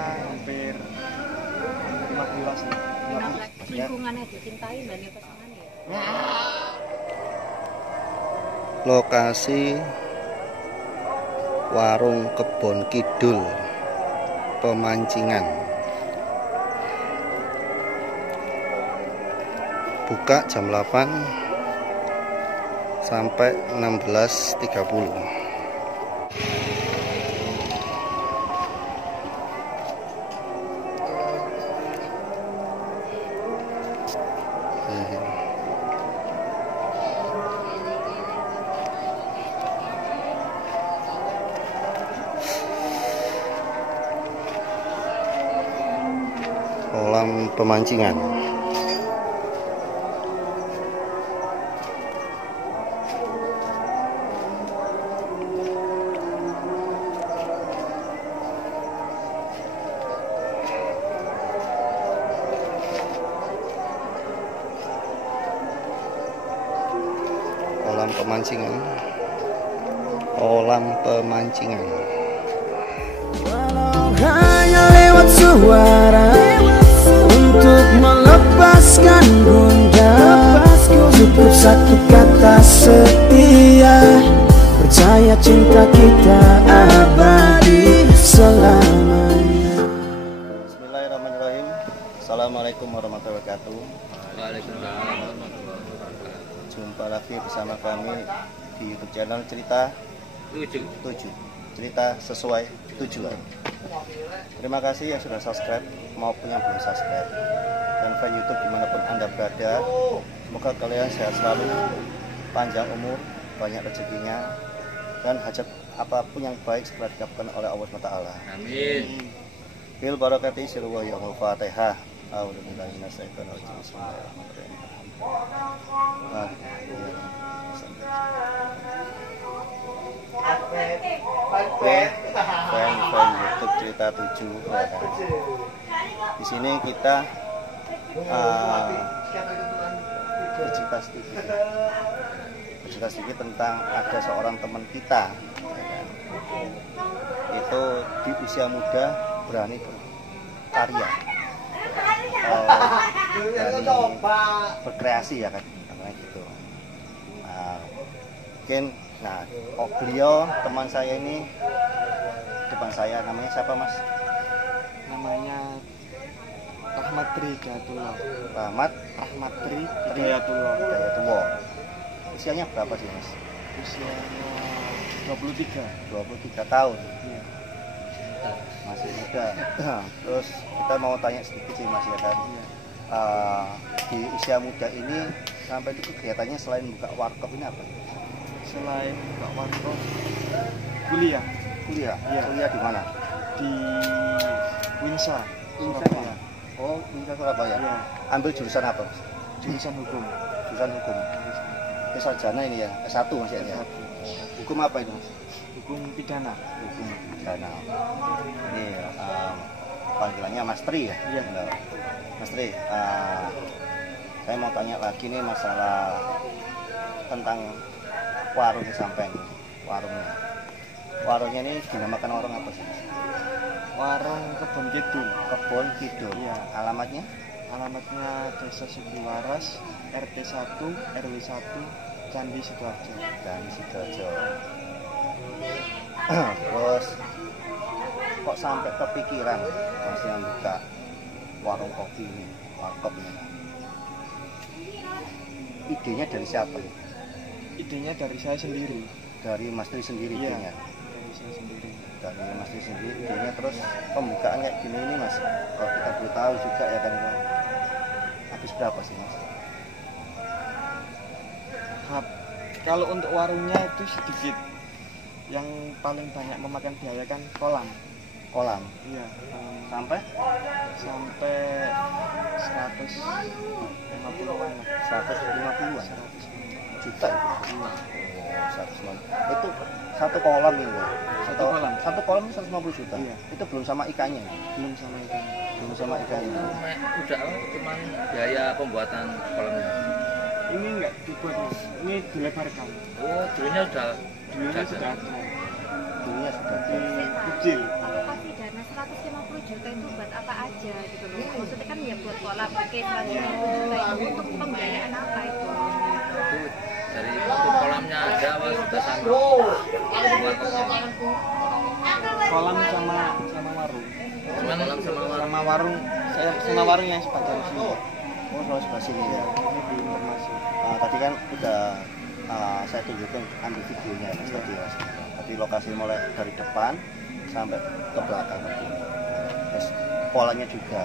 hampir 15 sih. Lingkungannya dicintai dan kesenangan ya. Lokasi warung Kebon Kidul Pemancingan. Buka jam 8 sampai 16.30. Kolam pemancingan. Kolam pemancingan. Kolam pemancingan. Walau hanya lewat suara untuk melepaskan gundah, cukup satu kata setia, percaya cinta kita abadi selamanya. Bismillahirrahmanirrahim. Assalamualaikum warahmatullahi wabarakatuh. Waalaikumsalam warahmatullahi wabarakatuh. Jumpa lagi bersama kami di YouTube channel Cerita 7. Cerita sesuai tujuan. Terima kasih yang sudah subscribe maupun yang belum subscribe, dan fan YouTube dimanapun Anda berada. Semoga kalian sehat selalu, panjang umur, banyak rezekinya, dan hajat apapun yang baik segera didapatkan oleh Allah SWT. Amin. Bil barakati sirwa yaumul fatihah. A'udzubillahi minasyaitonir rajim. Bismillahirrahmanirrahim. Fan YouTube Cerita 7. Di sini kita bercerita sedikit tentang ada seorang teman kita, itu di usia muda berani berkarya, berani berkreasi ya kan, namanya gitu. Beliau teman saya ini depan saya, namanya siapa Mas? Namanya Rahmat Tri Hidayatullah. Rahmat Tri Hidayatullah. Usianya berapa sih Mas? Usianya 23 tahun. Iya. Masih muda. Terus kita mau tanya sedikit sih Mas ya kan. Iya. Di usia muda ini sampai itu kegiatannya selain buka warkop ini apa? Selain buka warkop, kuliah Kuliah? Iya. Kuliah di mana? di Winsa, Winsa Surabaya. mana? Oh, Winsa Surabaya. Iya. Ambil jurusan apa? Jurusan hukum. Jurusan hukum. Ini sarjana ini ya, S1 masih ya. S1. Hukum apa itu Mas? Hukum pidana. Hukum pidana. Ini panggilannya Mas Tri ya? Iya. Benar. Mas Tri, saya mau tanya lagi nih masalah tentang warung sampai warungnya. Warungnya ini dinamakan warung apa sih? Warung Kebon Kidul. Kebon Kidul. Iya. Alamatnya? Alamatnya Desa Sugiwaras, RT 1, RW 1, Candi Sidoarjo. Candi Sidoarjo. Terus kok sampai kepikiran Mas yang buka warung kopi ini, warkop ini? Idenya dari siapa? Idenya dari saya sendiri. Dari Mas Tri sendiri Iya. idenya. Dari saya sendiri. Dari Mas Tri sendiri idenya. Terus pembukaan kayak gini ini Mas, kalau kita boleh tahu juga ya kan, habis berapa sih Mas? Kalau untuk warungnya itu sedikit. Yang paling banyak memakan biaya kan kolam. Kolam Iya. sampai 150-an. 150-an 150. juta itu. Iya. Oh, 150. Itu satu kolam ini. Satu kolam. Satu kolam itu 150 juta. Iya. Itu belum sama ikannya. Belum sama ikan. Belum sama ikannya. Udah cuman biaya pembuatan kolamnya. Ini enggak dibuat Mas. Ini dilebarkan. Oh, dulunya udah Dulunya sudah ada. Dulunya sudah. Kecil. Kalau kasih dana 150 juta aja gitu loh. Maksudnya kan ya buat kolam, oke 150 juta itu untuk pembiayaan apa itu? Itu dari untuk kolamnya aja apa sudah sama warkopnya? Kolam sama warung. Cuma kolam sama warung. Sama warung, saya sama warung yang sebagian sini. Oh, kalau sebelah sini ya. Ini di informasi. Tadi kan udah saya tunjukin ambil videonya mas tadi mas. Tadi lokasi mulai dari depan sampai ke belakang tadi. Terus polanya juga.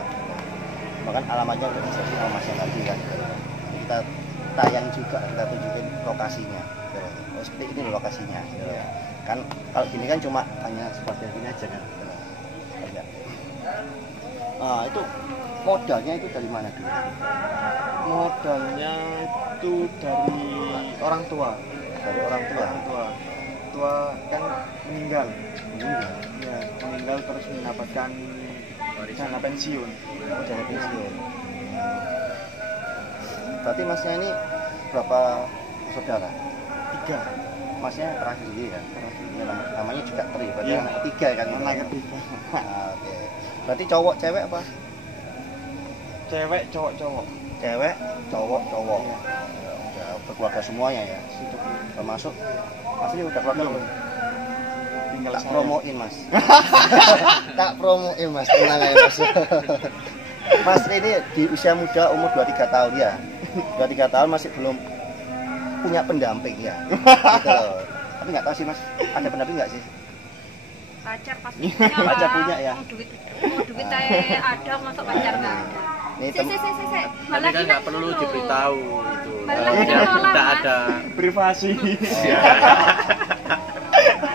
Bahkan alamatnya udah disebut sama masnya tadi kan. Kita tayang juga, kita tunjukin lokasinya. Oh seperti ini loh lokasinya. Kan kalau gini kan cuma hanya seperti ini aja kan. Itu modalnya itu dari mana dulu? Modalnya itu dari orang tua. Dari orang tua. Tua kan meninggal. Meninggal. Ya, meninggal terus mendapatkan dana pensiun. Oh, dana pensiun. Berarti masnya ini berapa saudara? 3. Masnya terakhir ini ya? Ya, namanya juga Tri, berarti Iya. anak ketiga kan? Anak ketiga. Oke. Berarti cowok cewek apa? Cewek, cowok. Cewek, cowok. Iya. Ya, berkeluarga semuanya ya. Sudah Termasuk Mas ini udah keluarga belum? tinggal Tak saya. promoin mas. Tak promoin mas, tenang aja mas. Mas Tri ini di usia muda umur 23 tahun ya. 23 tahun masih belum punya pendamping ya. Gitu loh. Tapi nggak tahu sih mas, ada pendamping nggak sih? Pacar pasti punya lah. Pacar punya ya? Mau duit ada, masuk pacar nggak ada. Nih Se. Tapi Malah kan nggak kita perlu dulu. diberitahu itu. Malah Kalau kita dia nolak, tidak Mas. ada. privasi.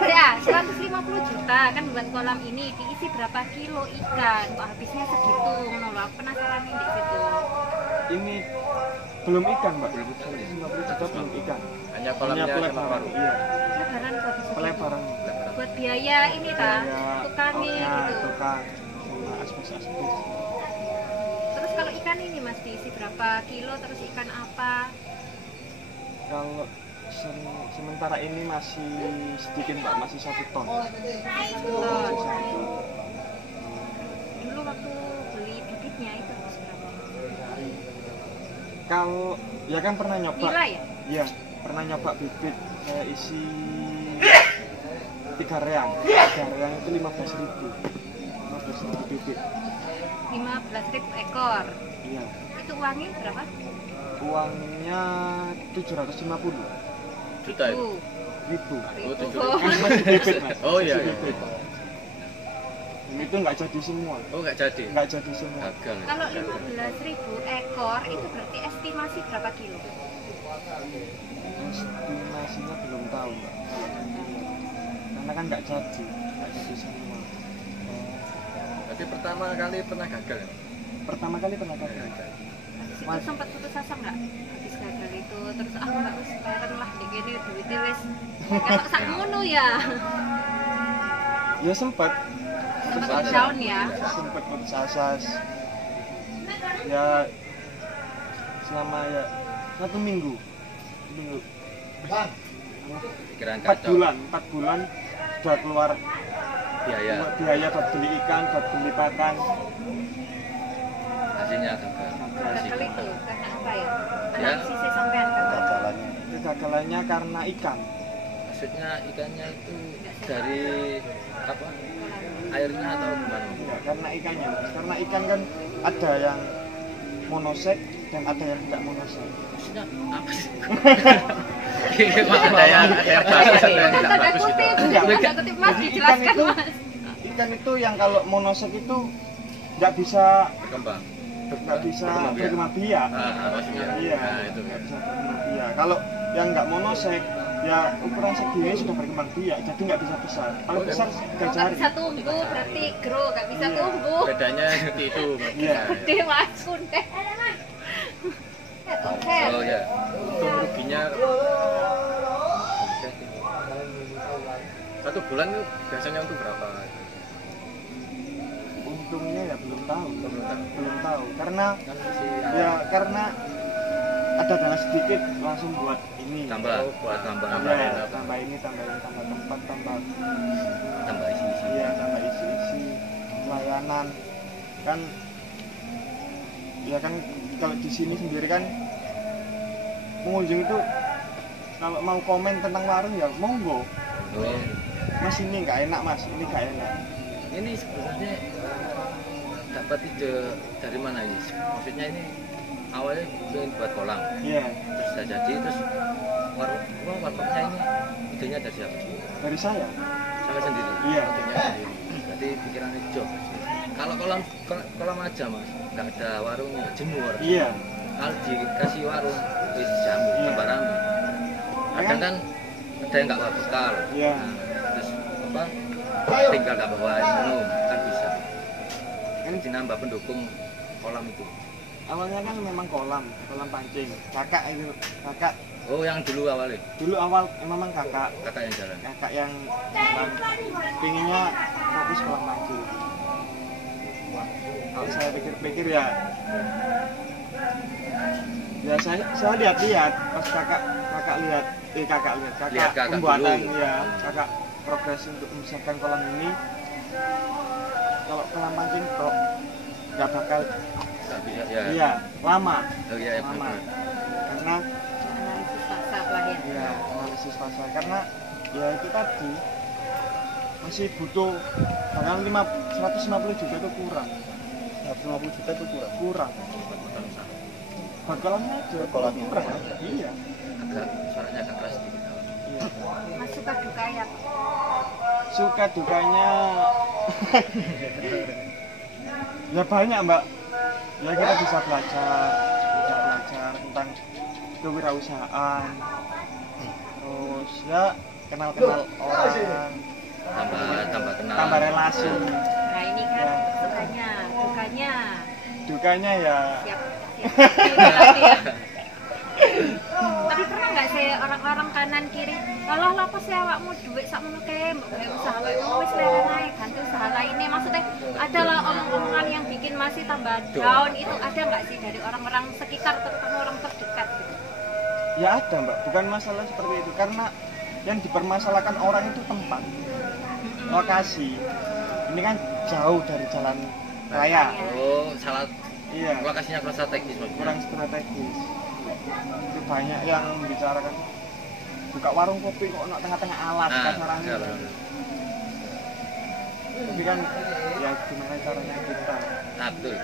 Ya, 150 juta kan buat kolam ini diisi berapa kilo ikan? Kok habisnya segitu? Menolak penasaran ini di situ. Ini belum ikan, Mbak. Belum 50 juta belum ikan. Hanya kolamnya sama pelebaran. baru. Iya, Lebaran kok habis segitu? pelebaran. Buat biaya ini ta, tukangnya gitu. Tukang sama asbes. Terus kalau ikan ini Mas diisi berapa kilo? Terus ikan apa? Kalau sementara ini masih sedikit, Mbak, masih 1 ton. Masih 1 ton. Dulu waktu beli bibitnya itu harus berapa? Kalau ya kan pernah nyoba. Nilai ya? Iya, pernah nyoba bibit saya isi 3 reang. 3 reang itu 15.000. 15.000 bibit. 15.000 ekor. Iya. Itu uangnya berapa? Uangnya 750 Juta itu. ribu. Oh, 7.000. Kan masih bibit, Mas. Oh iya. Masih iya. bibit. Dan itu nggak jadi semua. Oh nggak jadi. Nggak jadi semua. Gagal. ya? Kalau 15.000 ekor itu berarti estimasi berapa kilo? Estimasinya belum tahu, Mbak. Karena kan nggak jadi semua. Berarti pertama kali pernah gagal ya? Pertama kali pernah gagal. Gagal. Itu sempat putus asa nggak? Habis gagal itu terus nggak wis bareng lah di gini duitnya wis kalau sak ngono ya. Ya sempat Down ya. sempat putus asa. Ya selama ya 1 minggu. Pikiran 4 kacau. bulan sudah keluar Biaya. biaya buat beli ikan, buat beli pakan. Hasilnya gagal. Gagal itu karena apa ya? Ya. Analisisnya sampean kan. Gagalannya. Kegagalannya karena ikan. Maksudnya ikannya itu dari apa? Airnya atau gimana? Ya, karena ikannya. Karena ikan kan ada yang monosek dan ada yang tidak monosek. Maksudnya apa sih? Ada yang bagus, ada yang tidak Tanda bagus. kutip, Enggak. tanda kutip Mas Jadi dijelaskan Mas. ikan itu yang kalau monosek itu nggak bisa Berkembang. berkembang biak. Maksudnya. Iya, Nah, itu. nggak bisa berkembang biak. Kalau yang nggak monosek, ya ukuran segini sudah berkembang biak, jadi nggak bisa besar. Kalau besar 3 Nggak jari. bisa tumbuh berarti grow, nggak bisa Iya. tumbuh. Bedanya seperti itu. Iya. Gede Mas Kuntet. Oke. Oh ya, untung ruginya 1 bulan itu biasanya untuk berapa? Untungnya ya belum tahu. Belum tahu. Belum tahu. Karena Kan masih ya karena ada dana sedikit langsung buat ini. tambah buat tambah Ya, tambahin apa? tambah ini, tambah tempat, Tambah isi-isi. iya, tambah isi-isi pelayanan. Kan ya kan kalau di sini sendiri kan pengunjung itu kalau mau komen tentang warung ya monggo. Mas ini nggak enak mas, ini nggak enak. Ini sebenarnya dapat ide dari mana ini? Maksudnya ini awalnya ingin buat kolam, Iya. terus saya jadi, terus warkopnya ini idenya dari siapa? Dari saya. Sampai sendiri? Iya. Idenya sendiri. Berarti pikirannya job. Kalau kolam aja mas, nggak ada warungnya, jemur. Iya. Kalau dikasih warung, wis jamu, Iya. tambah rame. Kadang kan ada yang nggak bawa bekal. Iya. Nah, terus apa? Tinggal nggak bawa air minum, kan bisa. Kan dinambah pendukung kolam itu. Awalnya kan memang kolam pancing. Kakak itu, kakak Oh, yang dulu awalnya? dulu awal memang kakak Kakak yang jalan? yang memang pinginnya fokus kolam pancing. Kalau saya pikir-pikir ya saya lihat-lihat pas kakak lihat Kakak pembuatan dulu. ya kakak progres untuk membesarkan kolam ini. Kalau kolam pancing kok nggak bakal Nggak bisa, ya. iya lama Oh iya, lama benar. karena Analisis pasar lah ya. ya analisis pasar karena ya itu tadi masih butuh bahkan 150 juta itu kurang. 150 juta itu kurang. Buat kolamnya aja Kolamnya kurang kurang. aja. Iya. Suaranya agak keras sedikit. Iya. Mas suka duka ya? Suka dukanya ya banyak mbak. Ya kita bisa belajar tentang kewirausahaan. Terus ya kenal orang, Tambah kenal. tambah relasi. Nah ini kan Ya. sukanya, dukanya Dukanya ya siap. Ya. Tapi pernah nggak sih orang-orang kanan kiri, kalau apa sih awakmu duit sak ngono kae, mbok gawe usaha wae ngono wis leren ae, ganti usaha lainnya. Maksudnya adalah omong-omongan yang bikin masih tambah down itu ada nggak sih dari orang-orang sekitar terutama orang terdekat gitu? ya ada mbak. Bukan masalah seperti itu karena yang dipermasalahkan orang itu tempat, lokasi. Ini kan jauh dari jalan raya. Oh, salah. Iya. Lokasinya kurang strategis maksudnya. Kurang strategis. Itu banyak yang membicarakan buka warung kopi kok nak tengah-tengah alas kasarannya. iya, benar. Tapi kan ya gimana caranya kita. Nah, betul.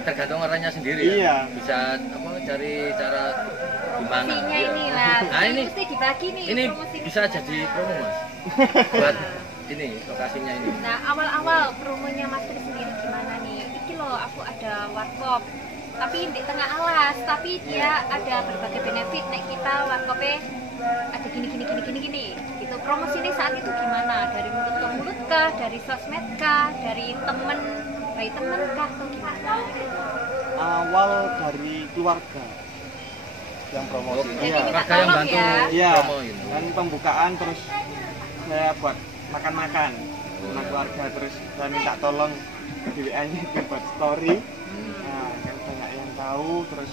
Tergantung orangnya sendiri Iya. ya. Bisa apa cari cara gimana. Promosinya Iya. ini lah, Nah, ini mesti dibagi nih ini promosi bisa jadi promo mas. Buat ini lokasinya ini. Nah awal-awal promonya Mas Tri sendiri gimana nih? Iki loh aku ada warkop tapi di tengah alas, tapi dia ada berbagai benefit. Nek kita warkopnya ada gini. Itu promosi ini saat itu gimana? Dari mulut ke mulut kah? Dari sosmed kah? Dari temen kah? Atau gimana? Awal dari keluarga. Yang promosi. Jadi Iya. minta Warga yang tolong bantu ya. Iya. promoin. Dan pembukaan terus saya buat makan-makan sama keluarga, terus saya minta tolong di WA-nya buat story. Nah, kan banyak yang tahu, terus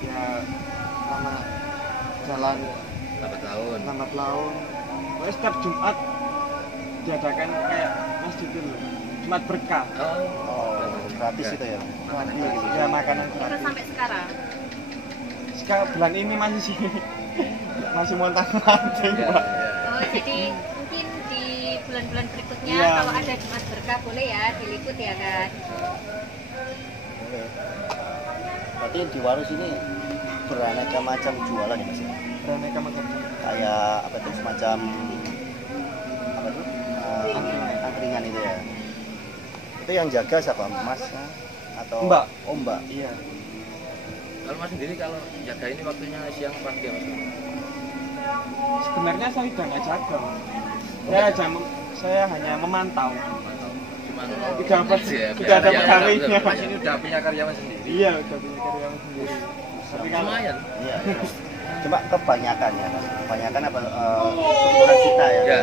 ya sama jalan Berapa tahun? lambat laun. Terus setiap Jumat diadakan kayak masjid itu loh, Jumat berkah. Oh, Gratis itu ya. Gratis, ya makanan Terus gratis. sampai sekarang. Sekarang bulan ini masih montang-manting, iya, Pak. iya. Oh jadi mungkin di bulan-bulan berikutnya Iya. kalau ada Jumat berkah boleh ya diliput ya kan. Boleh. Berarti di warung sini beraneka macam jualan ya mas ya? Beraneka macam. Kayak apa itu semacam apa itu angkringan itu ya? Itu yang jaga siapa, mas atau Mbak. Oh mbak. Iya. Kalau mas sendiri kalau jaga ini waktunya siang pagi ya mas? Sebenarnya saya udah nggak jaga. Saya hanya memantau. Cuman Tidak ada ya, tidak ada biar- pegawainya. Mas ini udah punya karyawan sendiri. Iya, udah punya karyawan sendiri. Tapi kalau Lumayan. Iya. Cuma kebanyakan ya kan. Kebanyakan apa strukturan kita ya. Iya.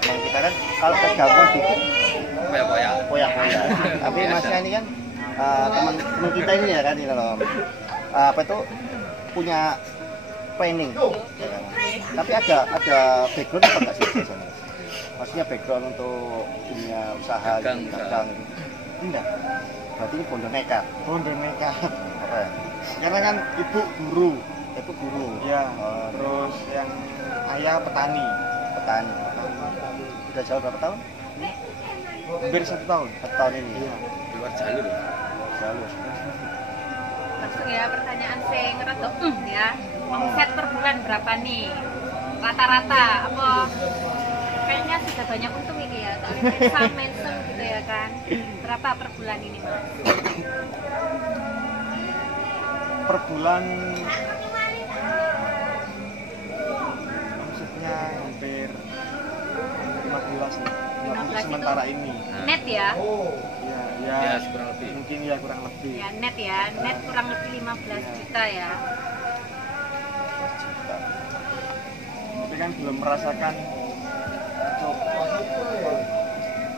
Yang kita kan kalau tergabung dikit Poya-poya. poya-poya. Tapi Biasa. masnya ini kan teman kita ini ya kan ini loh. Apa itu punya planning. Ya kan? Tapi ada background apa enggak sih di sana? Maksudnya background untuk punya usaha Dagang, gitu, dagang. Enggak. Berarti ini bondo nekat. Bondo nekat. Keren. Karena kan ibu guru. Ibu guru. Ya. Oh, Terus yang ayah petani. petani. Udah jauh berapa tahun? Hampir 1 tahun. 1 tahun ini. Iya. Di luar jalur. Jalur. Langsung ya pertanyaan sing rada ya. Omset per bulan berapa nih? Rata-rata apa? Kayaknya sudah banyak untung ini ya. Soalnya mention gitu ya kan. Berapa per bulan ini, Mas? Per bulan omsetnya hampir 15 nih. 15 Sementara itu ini. net ya? Ya, Ya, kurang lebih. mungkin ya kurang lebih. Ya net ya. Net kurang lebih 15 juta ya. Juta. Tapi kan belum merasakan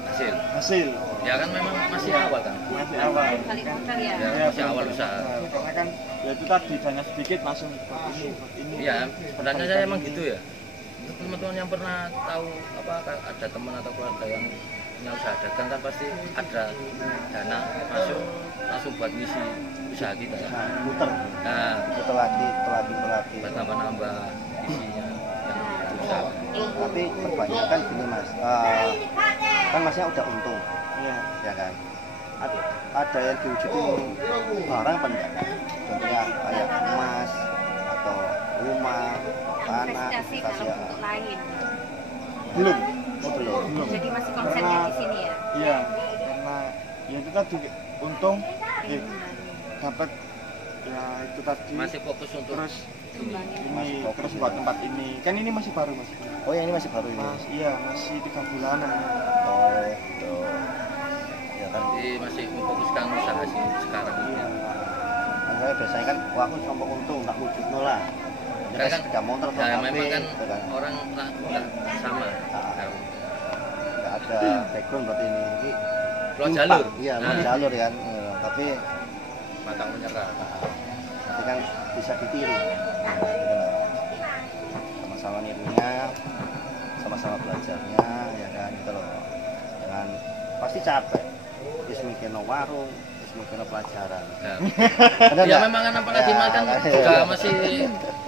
Hasil. hasil. Ya kan memang masih awal kan. Masih awal. Balik Kan? modal ya. Ya, masih belum awal berusaha. usaha. Karena kan ya itu tadi dana sedikit langsung ini. Iya, sebenarnya saya emang gitu ya. Untuk teman-teman yang pernah tahu apa ada teman atau keluarga yang punya usaha dagang kan pasti ada dana masuk langsung buat ngisi usaha kita ya. Nah, muter. Nah, Muter lagi. buat nambah-nambah isinya yang usaha. Tapi kebanyakan gini mas, kan masnya udah untung, Iya. ya kan? Ada yang diwujudin barang apa enggak? Contohnya kayak emas atau rumah, tanah, Investasi dalam investasi bentuk lain. Belum. Oh belum. Belum. Jadi masih konsennya di sini ya. Iya, karena ya itu tadi untung ya, dapat ya itu tadi Masih fokus untuk terus Kembangin. ini Masih fokus terus ya. buat tempat ini kan ini masih baru mas. Oh ya ini masih baru ini. Mas iya masih 3 bulanan. Oh gitu. Ya kan. jadi masih memfokuskan usaha sih sekarang ini. Kan saya biasanya kan, wah aku cuma untung, tak wujud nolak. Ya Kan kan sepeda motor atau ya HP, memang kan gitu kan. orang lah nggak sama. Nggak ada background berarti ini. Ini Keluar instan. jalur. Iya, Nah. keluar jalur kan. Tapi Pantang menyerah. nanti kan bisa ditiru. Gitu loh. Sama-sama nirunya, sama-sama belajarnya, ya kan gitu loh. Dengan pasti capek. Terus mikir no warung, terus mikir no pelajaran. Ya, Bener ya nggak? memang kan apalagi Ya, makan kan. juga masih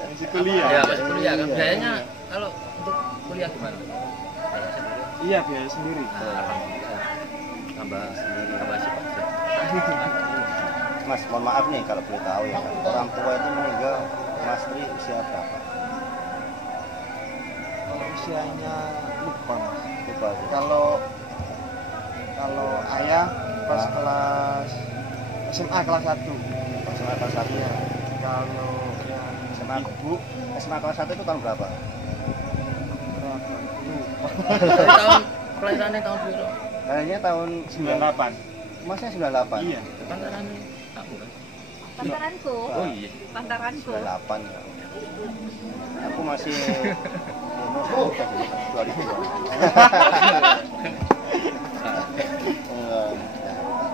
Masih kuliah. ya masih kuliah kan. Iya. Biayanya kalau untuk kuliah gimana? Biaya sendiri. Iya biaya sendiri. Nah, alhamdulillah. Tambah sih Pak. Mas, mohon maaf nih kalau boleh tahu ya kan. Orang tua itu meninggal Mas Tri usia berapa? Kalau usianya lupa mas. Lupa. Kalau ayah pas kelas SMA kelas 1. SMA kelas 1 ya. Kalau yang SMA ibu SMA kelas 1 itu tahun berapa? berapa? Lupa. Tahun kelahirannya tahun berapa? Kayaknya tahun 98. Masnya 98. Iya. Pantaran aku kan. Pantaranku. Oh iya. Pantaranku. 98 ya. Aku masih umur 2000.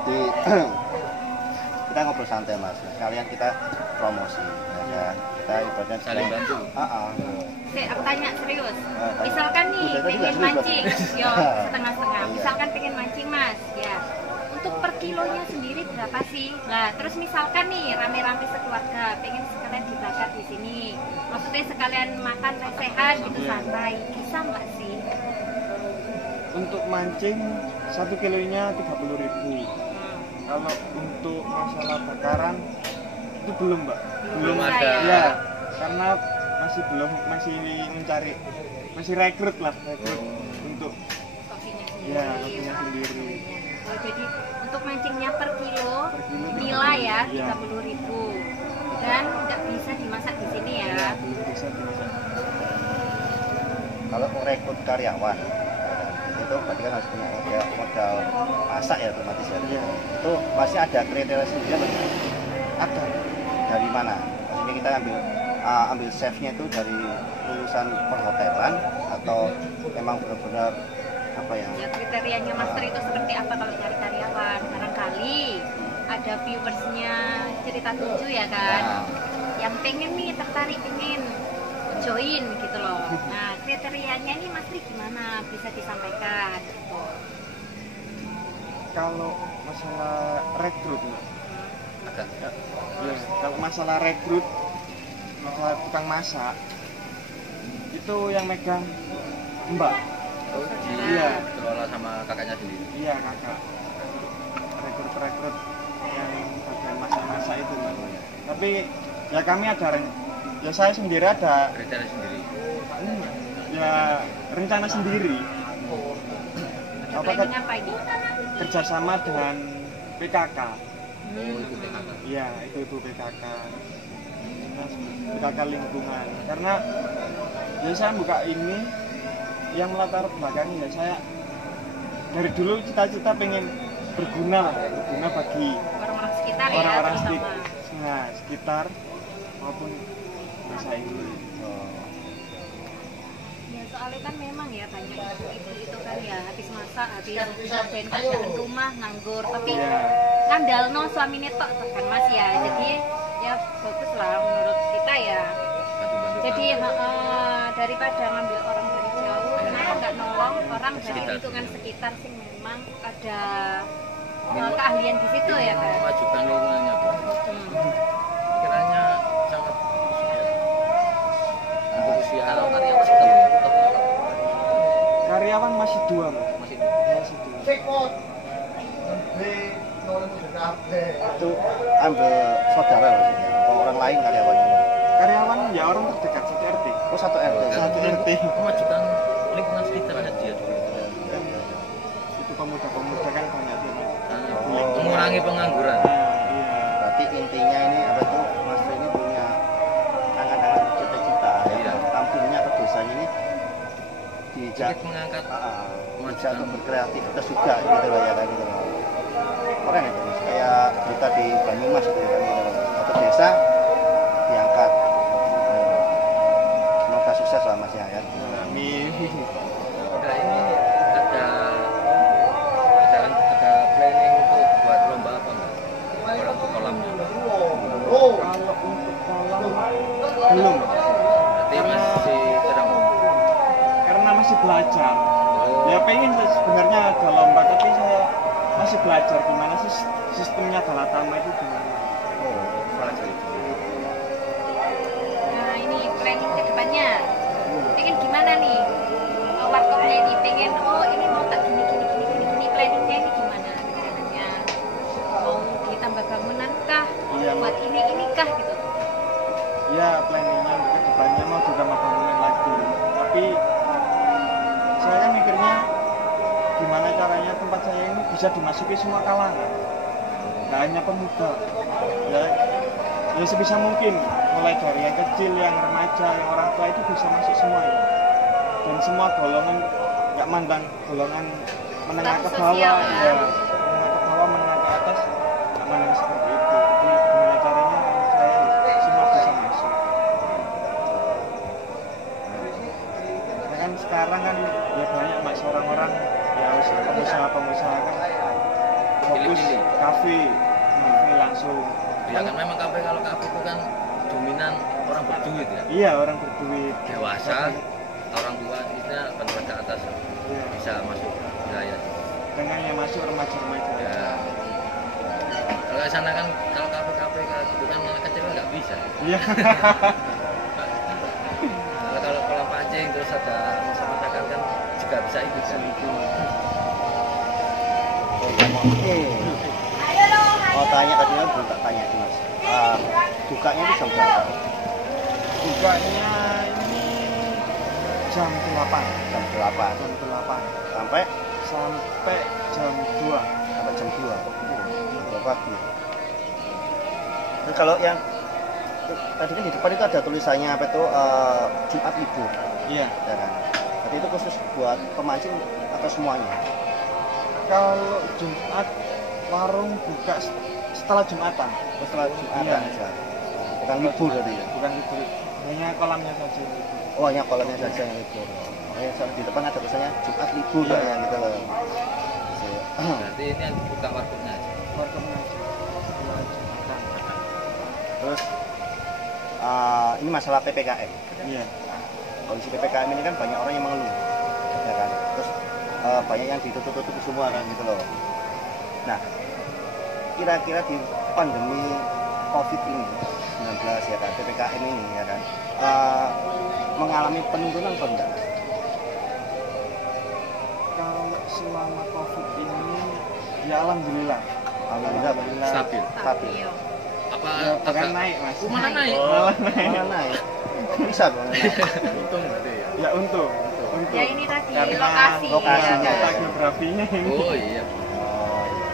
Jadi kita ngobrol santai mas. Kalian kita promosi, ya kan? Kita ibaratnya Saling bantu. Aku tanya serius. Misalkan nih Udah, tadi pengen nggak serius, mancing, Mas. yo setengah-setengah. Iya. Misalkan pengen mancing mas, ya. Untuk per kilonya sendiri berapa sih? Nah, terus misalkan nih rame-rame sekeluarga pengen sekalian dibakar di sini. Maksudnya sekalian makan lesehan gitu santai. Bisa nggak sih? Untuk mancing 1 kilonya 30.000. Kalau untuk masalah bakaran itu belum mbak. Belum bisa ada. ya? Ya, karena masih mencari, masih rekrut untuk Kopinya ya sendiri. kopinya sendiri. Oh, jadi untuk mancingnya per kilo Per kilo nilai ya Iya. 30.000 dan nggak bisa dimasak di sini ya. Belum bisa dimasak. Kalau merekrut karyawan itu berarti kan harus punya modal masak ya otomatis ya. Iya. Itu pasti ada kriteria sendiri apa tidak? Ada. Dari mana? Maksudnya kita ambil chefnya itu dari lulusan perhotelan atau memang benar-benar apa ya? Ya kriterianya master itu seperti apa kalau cari karyawan? Barangkali ada viewersnya cerita 7 ya kan, yang pengen nih tertarik pengen join gitu loh. Nah kriterianya ini Mas Tri gimana bisa disampaikan? Gitu. Kalau masalah rekrut, agak ya, kalau masalah rekrut, masalah tukang masak, itu yang megang Mbak. oh, Iya. dikelola sama kakaknya sendiri. Iya kakak. Rekrut yang bagian masak-masak itu Mbak. Tapi ya kami ada, ya saya sendiri ada, Rencana sendiri. ya rencana sendiri. Apa Planning apa ini? kerjasama dengan PKK. Oh, itu PKK. Iya, itu PKK. Nah, PKK lingkungan. Karena ya saya buka ini yang melatar belakangi ya saya dari dulu cita-cita pengen berguna bagi Orang-orang sekitar ya, orang-orang terutama. sekitar maupun desa ini. Ya soalnya kan memang ya banyak itu kan ya habis masak, habis kerjain kerjaan rumah nganggur, tapi Iya. ngandalno suamine tok kan Mas ya. Jadi ya bagus lah menurut kita ya. Bantu-bantu. Jadi daripada ngambil orang dari jauh, kenapa nggak nolong orang dari Sekitar. lingkungan sekitar sih memang ada keahlian di situ ya kan. Memajukan lingkungannya, Bu. Kiranya sangat untuk usia karya masih tetap Karyawan masih 2 Mas. masih Masih 2. Itu ambil saudara maksudnya atau orang lain karyawannya? Karyawan ya orang terdekat satu RT. Oh, satu RT. Satu RT. memajukan lingkungan sekitarnya dia dulu. Itu pemuda-pemuda kan banyak tuh Mas. Mengurangi pengangguran. Nah, iya. Berarti intinya ini apa tuh Mas Tri ini punya angan-angan cita-cita ya, Iya. kampungnya atau desanya ini Sedikit mengangkat bisa untuk berkreativitas juga gitu loh ya kan gitu loh. Keren itu Mas, kayak berita di Banyumas gitu ya kan gitu loh. Satu desa diangkat. Semoga sukses lah Mas ya kan. Amin. Nah, ini ada planning untuk buat lomba apa enggak? Kalau untuk kolamnya. Kalau untuk kolam belum. Berarti masih sedang Karena masih belajar. Oh. Ya pengen sebenarnya ada lomba tapi saya masih belajar gimana sih sistemnya Galatama itu gimana. belajar itu. Nah ini planning ke depannya. Pengen gimana nih? Warkopnya ini pengen ini mau tak gini planningnya ini gimana rencananya? Mau ditambah bangunan kah? Iya, Buat ini kah gitu? Ya planningnya ke depannya mau ditambah bangunan lagi. Tapi saya kan mikirnya gimana caranya tempat saya ini bisa dimasuki semua kalangan. Nggak hanya pemuda. Ya sebisa mungkin mulai dari yang kecil, yang remaja, yang orang tua itu bisa masuk semuanya. Dan semua golongan nggak mandang golongan menengah ke Status bawah, sosial, ya. ya. Menengah ke bawah, menengah ke atas, nggak mandang seperti itu. Jadi gimana caranya saya semua bisa masuk. Nah, kan sekarang kan ya banyak Mas orang-orang ya pengusaha-pengusaha kan fokus Pilih-pilih. kafe langsung. Ya kan memang kafe, kalau kafe itu kan dominan orang berduit ya. Iya, orang berduit. Dewasa, orang tua istilahnya menengah ke atas Iya. bisa masuk wilayah. Dengan yang masuk remaja-remaja. Ya. Kalau di sana kan kalau kafe-kafe kayak gitu kan anak kecil nggak bisa. Iya. Kalau kolam pancing terus ada masakan kan juga bisa ikut kan. Oke. Mau tanya tadi belum tak tanya sih Mas. Bukanya itu jam berapa? Bukanya ini jam 8. Jam 8 Jam 8 sampai sampai jam 2. sampai jam 2. Jam pagi. Terus kalau yang tadi kan di depan itu ada tulisannya apa itu Jumat libur, Iya. ya kan? Jadi itu khusus buat pemancing atau semuanya? Kalau Jumat warung buka setelah Jumatan. Setelah Jumatan Iya. aja. Bukan libur tadi ya? Bukan libur. Hanya kolamnya saja yang libur. Oh, hanya kolamnya saja yang libur. Oh, ya, di depan ada tulisannya Jumat libur Iya. ya gitu loh. Berarti ini yang buka warkopnya aja. Warungnya aja. Setelah Jumatan. Terus ini masalah PPKM. Iya. Kondisi PPKM ini kan banyak orang yang mengeluh, ya kan. Terus banyak yang ditutup-tutup semua kan gitu loh. Nah, kira-kira di pandemi COVID ini 19 ya kan, PPKM ini ya kan, mengalami penurunan atau enggak? Kalau selama COVID ini ya alhamdulillah Alhamdulillah Stabil. stabil. Apa ya, bahkan agak naik mas. mana naik? Malah naik. Bisa dong naik. Untung berarti ya. Ya untung. Ya ini tadi Karena lokasi. lokasinya. ya. Kota geografinya ini. Oh iya. Oh, iya.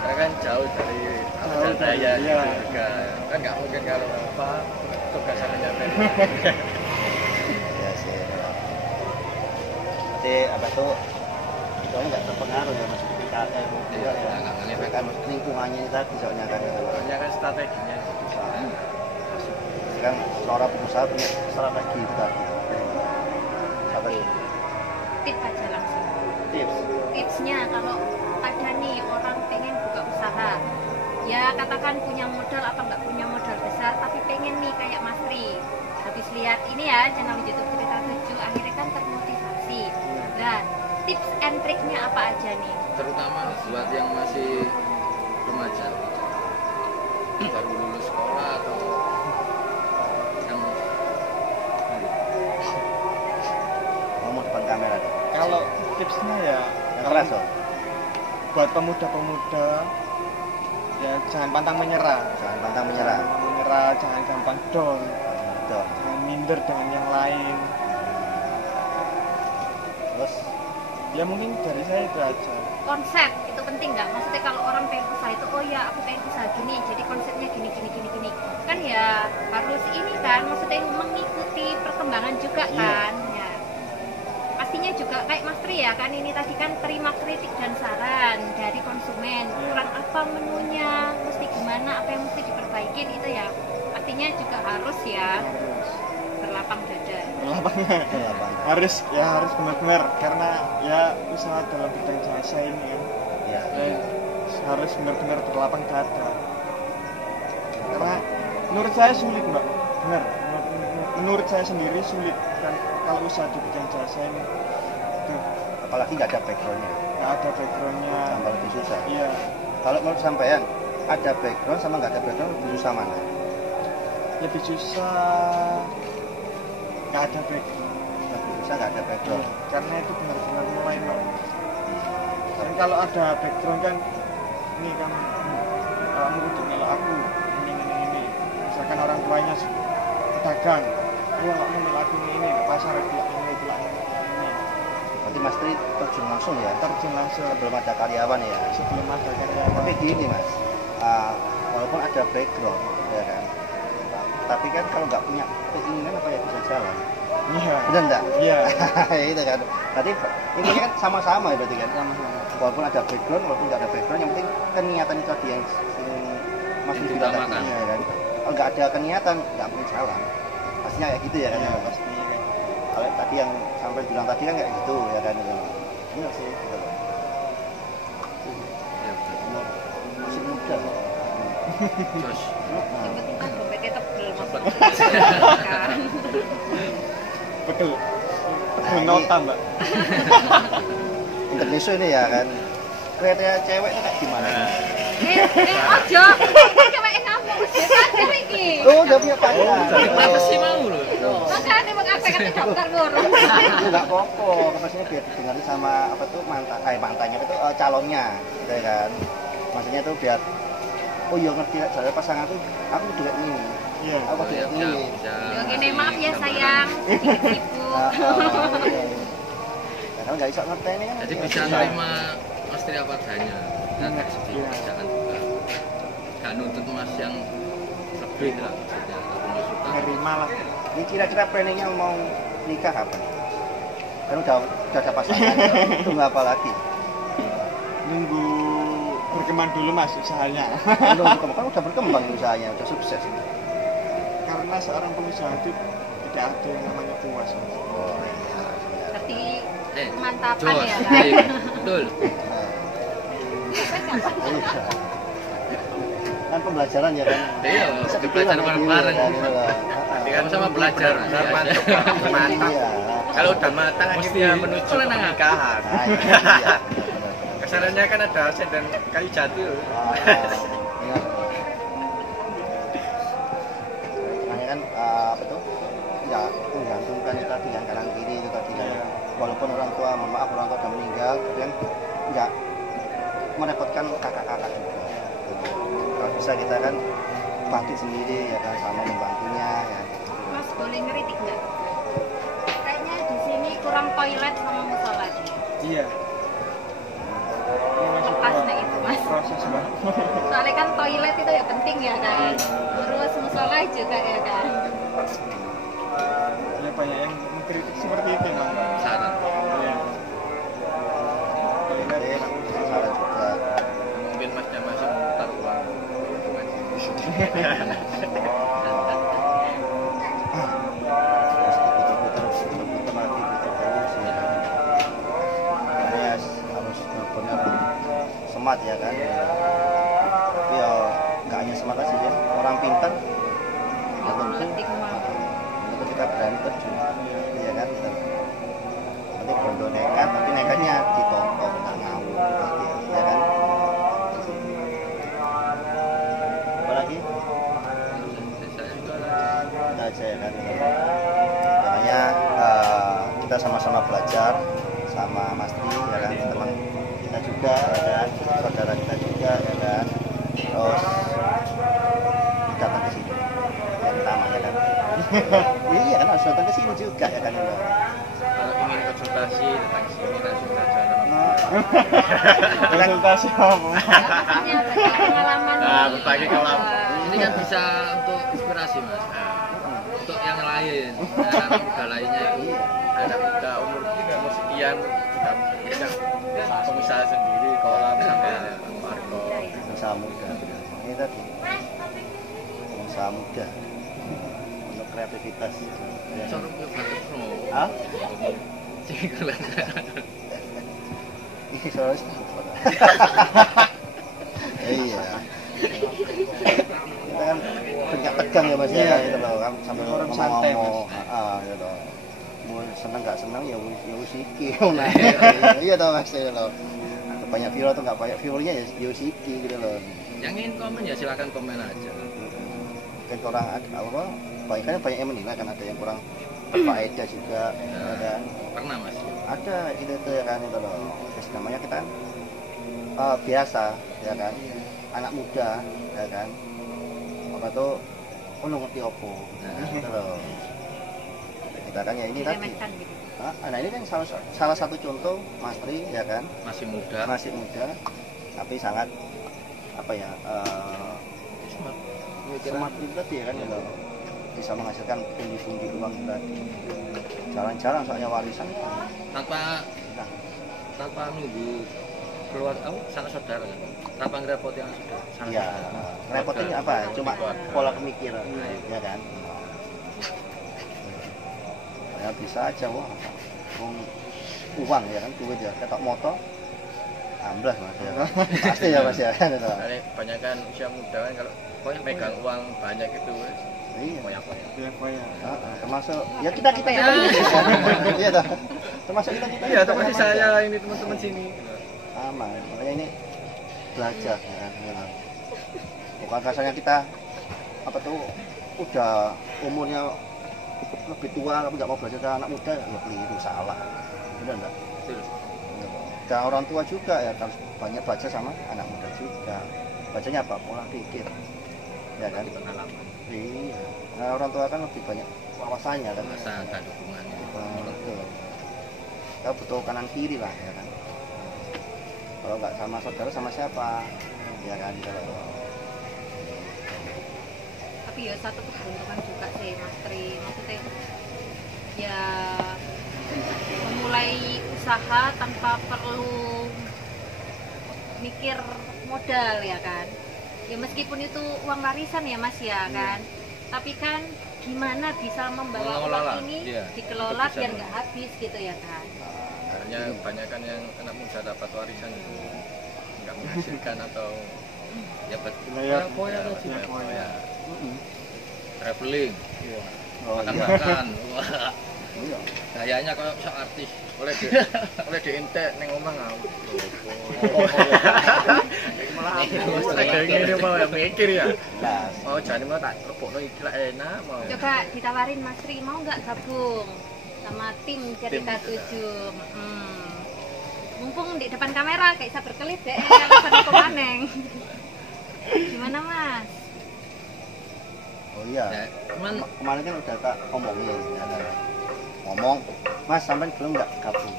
Karena kan jauh dari Jauh dari, Daya iya. gitu juga. Kan nggak mungkin kalau apa tugasan nyampe. Ya sih. Jadi apa tuh? Soalnya nggak terpengaruh ya mas PPKM juga ya. Nggak ngefek. Kan lingkungannya tadi soalnya kan. Soalnya kan strateginya. Kan seorang pengusaha punya strategi itu tadi. Strategi. Tip aja langsung. Tips. Tipsnya kalau ada nih orang pengen buka usaha, ya katakan punya modal atau nggak punya modal besar, tapi pengen nih kayak Mas Tri. Habis lihat ini ya channel YouTube Cerita 7, akhirnya kan termotivasi. Nah, tips and triknya apa aja nih? Terutama buat yang masih remaja, baru lulus sekolah atau yang Ngomong depan kamera deh. Kalau tipsnya ya Yang keras dong. buat pemuda-pemuda ya jangan pantang menyerah. Jangan pantang menyerah. Jangan menyerah, jangan gampang down, Betul. jangan minder dengan yang lain. Terus Ya mungkin dari saya itu aja. Konsep itu penting nggak? Maksudnya kalau orang pengen usaha itu, oh ya aku pengen usaha gini, jadi konsepnya gini kan ya harus ini kan, maksudnya mengikuti perkembangan juga kan. Ya. Pastinya juga kayak Mas Tri ya kan, ini tadi kan terima kritik dan saran dari konsumen, kurang apa menunya, mesti gimana, apa yang mesti diperbaikin itu ya. Pastinya juga harus ya Harus berlapang dada. harus benar-benar karena ya usaha dalam bidang jasa ini kan ya. harus benar-benar berlapang dada. Karena menurut saya sulit mbak, benar. Menurut saya sendiri sulit kan kalau usaha di bidang jasa ini. Tuh, Apalagi nggak ada backgroundnya. nggak ada backgroundnya. Tambah lebih susah. Iya, Kalau menurut sampean ada background sama nggak ada background lebih susah mana? lebih susah nggak ada background. Lebih susah nggak ada background. Karena itu benar-benar mulai mbak. Dan kalau ada background kan ini kan kamu udah ngelak aku ini. Misalkan orang tuanya pedagang, ayo kamu ngelak aku ini pasar bilang ini. Berarti Mas Tri terjun langsung ya. Terjun langsung Sebelum ada karyawan ya. sebelum ada karyawan. Tapi gini Mas, walaupun ada background ya kan, tapi kan kalau nggak punya keinginan apa ya bisa jalan. Iya. Benar nggak? Iya. Itu kan. Berarti intinya kan sama-sama ya berarti kan. Sama-sama. Walaupun ada background, walaupun nggak ada background, yang penting kan niatan itu tadi yang Mas Tri bilang tadi Diutamakan. ya kan. Kalau nggak ada keniatan, nggak mungkin jalan. Pastinya kayak gitu ya kan. Iya, Ya, pasti kayak gitu. Kalau tadi yang sampai bilang tadi kan kayak gitu ya kan. Benar sih. Gitu. ya betul. Masih muda kok. Jos. Yang penting kan dompetnya tebel Cepet. kan. Betul. Nah, Betul ini- nota mbak. Indonesia ini ya kan. Kriteria cewek itu kayak gimana? Ojo, cewek ngamuk, pacar iki. Oh, udah punya pacar. Kenapa sih mau lu? Makanya mau ngapain ke dokter ngurus. Enggak apa-apa, maksudnya biar didengarin sama apa tuh mantannya itu calonnya, gitu ya kan. Maksudnya tuh biar oh iya ngerti saya pasangan tuh aku juga ini. Iya. Aku juga ini. Ya gini, maaf ya sayang, sedikit sibuk. Karena nggak bisa ngerti ini kan. Jadi bisa nerima Mas Tri apa adanya. Dan dari segi Iya. kerjaan juga. Gak nuntut Mas yang lebih lah maksudnya. Aku mau suka. Nerima lah. Ini kira-kira planningnya mau nikah kapan? Kan udah ada pasangan, tunggu apa lagi? Nunggu berkembang dulu mas usahanya. Kan udah berkembang usahanya, udah sukses. Karena seorang pengusaha itu tidak ada yang namanya puas mas. Oh, iya. Berarti Eh, mantapan Jos. ya kan. Iya, betul. Iya. Kan pembelajaran ya kan. Iya, Bisa kita dibilang belajar kayak bareng-bareng. gitu, kan, gitu loh. Sama-sama belajar. Iya. Kalau udah matang Mesti akhirnya menuju kelenangan. pernikahan. Nah, iya. Ke Sarannya kan ada asen dan kayu jati loh. Iya. Tengahnya kan apa tuh? Ya menggantungkan itu tadi yang kanan kiri itu tadi kan. Walaupun orang tua, mohon maaf orang tua sudah meninggal, kemudian nggak merepotkan kakak-kakak juga. Kalau bisa kita kan bangkit sendiri ya kan sama membantunya ya. Mas boleh ngeritik nggak? Kayaknya di sini kurang toilet sama musola. Iya. Lepasnya itu mas. Proses banget. Soalnya kan toilet itu ya penting ya kan. Terus musola juga ya kan. Ya banyak yang mengkritik seperti itu emang. Saran. Iya. Jadi salah juga. Mungkin masnya masih memutar uang. Terus diputar-putar lagi gitu terus ya kan. Makanya harus benar-benar semat ya kan. Tapi ya nggak hanya semat aja ya. Orang pintar Ya memetik mau. itu kita berani terjun ya kan. Nanti bondo nekat tapi nekatnya ditonton nggak ngawur ya kan. Apalagi kita aja ya kan. Makanya kita sama-sama belajar sama Mas Tri ya kan, teman kita juga ya kan, saudara kita juga ya kan. Terus datang ke sini yang pertama ya kan. Iya kan harus datang ke sini juga ya kan. Kalau ingin konsultasi datang sini langsung saja. Konsultasi apa? Punya banyak pengalaman. Nah, nih. berbagi kelam. Ini kan bisa untuk inspirasi mas. Nah, untuk yang lain, anak muda lainnya itu anak muda umur sekian sudah pengusaha sendiri, kolam sampai Marco. Pengusaha muda ini tadi pengusaha muda untuk kreativitas ya. Sorong yuk bantu pro. Ah? Sing kelan. Ini soalnya iya kita kan tegang ya mas ya gitu loh kan sambil Orang santai, ngomong gitu loh. Mau seneng nggak seneng ya wis iki nah iya toh mas ya loh. Banyak viewer atau nggak banyak viewernya ya wis iki gitu loh. Yang ingin komen ya silakan komen aja. Kan orang apa banyak yang menilai kan, ada yang kurang berfaedah juga ya kan. Pernah mas? Ada itu ya kan itu loh. Terus namanya kita kan biasa ya kan, anak muda ya kan, apa tuh lu ngerti opo gitu loh. Kita kan ya ini tadi Diremehkan gitu. nah ini kan salah satu contoh Mas Tri ya kan, Masih muda. masih muda tapi sangat apa ya smart itu tadi ya kan gitu. Bisa menghasilkan pundi-pundi uang tadi. Jarang-jarang soalnya warisan tanpa nunggu keluar sanak saudara kan, tanpa ngerepoti anak saudara. iya repotnya apa cuma pola pemikiran ya kan. Ya bisa aja wah uang ya kan, duit ya ketok motor amblas mas ya pasti ya mas ya kan. Banyak kan usia muda kan kalau pokoknya megang uang banyak itu Iya. banyak. Iya. Termasuk ya kita yang iya toh. Termasuk kita. Iya, termasuk saya ini teman-teman sini. Sama, makanya ini belajar ya kan. Bukan kasarnya kita apa tuh udah umurnya lebih tua tapi nggak mau belajar ke anak muda ya keliru, salah. Benar enggak? Betul. Dan orang tua juga ya harus banyak baca sama anak muda juga. Bacanya apa? Pola pikir. Ya kan? Pengalaman. Iya. Nah, orang tua kan lebih banyak wawasannya kan. Masa dan dukungannya. Betul. Kita butuh kanan kiri lah ya kan. Kalau nggak sama saudara sama siapa? Ya kan. Tapi ya satu keberuntungan juga sih Mas Tri, maksudnya ya memulai usaha tanpa perlu mikir modal ya kan. Ya meskipun itu uang warisan ya mas ya kan, tapi kan gimana bisa membawa uang ini iya, dikelola biar nggak habis gitu ya kan. Hanya kebanyakan yang anak muda dapat warisan itu nggak menghasilkan atau ya foya Iya. traveling Oh iya. makan wah Iya. Gayanya kayak sok artis. Oleh dientek ning omah aku. Malah Terus kayak ngene mau ya mikir ya. Jelas. Mau jane mau tak lebokno iki lak enak mau. Coba ditawarin Mas Tri, mau nggak gabung sama tim Cerita 7? Mumpung di depan kamera kayak bisa berkelit deh, sama pemaneng. Gimana Mas? Oh iya. Ya, cuman Kemarin kan udah tak omongin ya kan. Ngomong, Mas sampean belum nggak gabung?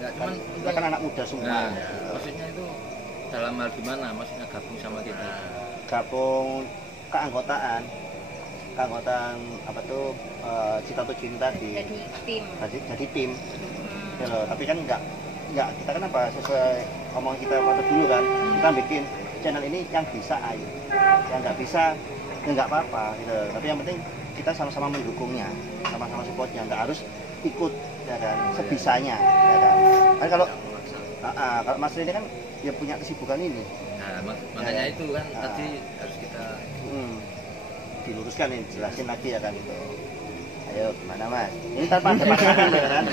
ya, Kan, cuman kita kan anak muda semua. nah, Ya. maksudnya itu dalam hal gimana maksudnya gabung sama kita? Gabung keanggotaan apa tuh Cita 7 ini tadi. Jadi tim. Jadi tim. Ya loh, tapi kan enggak kita kan apa sesuai omongan kita waktu dulu kan, kita bikin channel ini yang bisa ayo, yang nggak bisa ya nggak apa-apa gitu, tapi yang penting kita sama-sama mendukungnya, sama-sama supportnya, nggak harus ikut ya kan, sebisanya ya kan. Kan kalau Mas Rini kan ya punya kesibukan ini, Nah, makanya Ya. itu kan Nah. tadi harus kita diluruskan nih, jelasin lagi ya kan gitu. Ayo gimana Mas? Ini tanpa ada paksaan ya kan?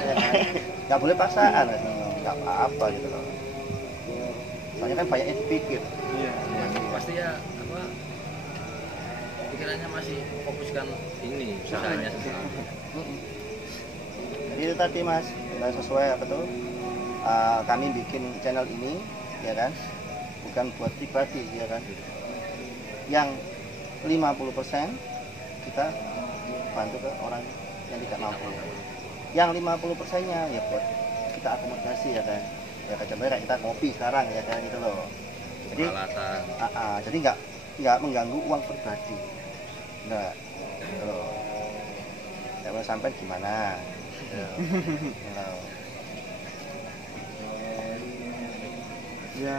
Nggak boleh paksaan, Mas. Nggak apa-apa gitu loh. Soalnya kan banyak yang dipikir. Iya. pasti ya apa pikirannya masih fokuskan ini usahanya sendiri. Jadi itu tadi Mas, kita sesuai apa tuh? Kami bikin channel ini ya kan, bukan buat pribadi ya kan. Yang 50% kita bantu ke orang yang tidak mampu. Yang 50%-nya ya buat kita akomodasi ya kan. Ya contohnya kayak kita ngopi sekarang ya kan gitu loh. Jadi Peralatan. jadi nggak mengganggu uang pribadi. Enggak. Gitu loh. Ya mau sampai gimana? Gitu. Gitu. Ya.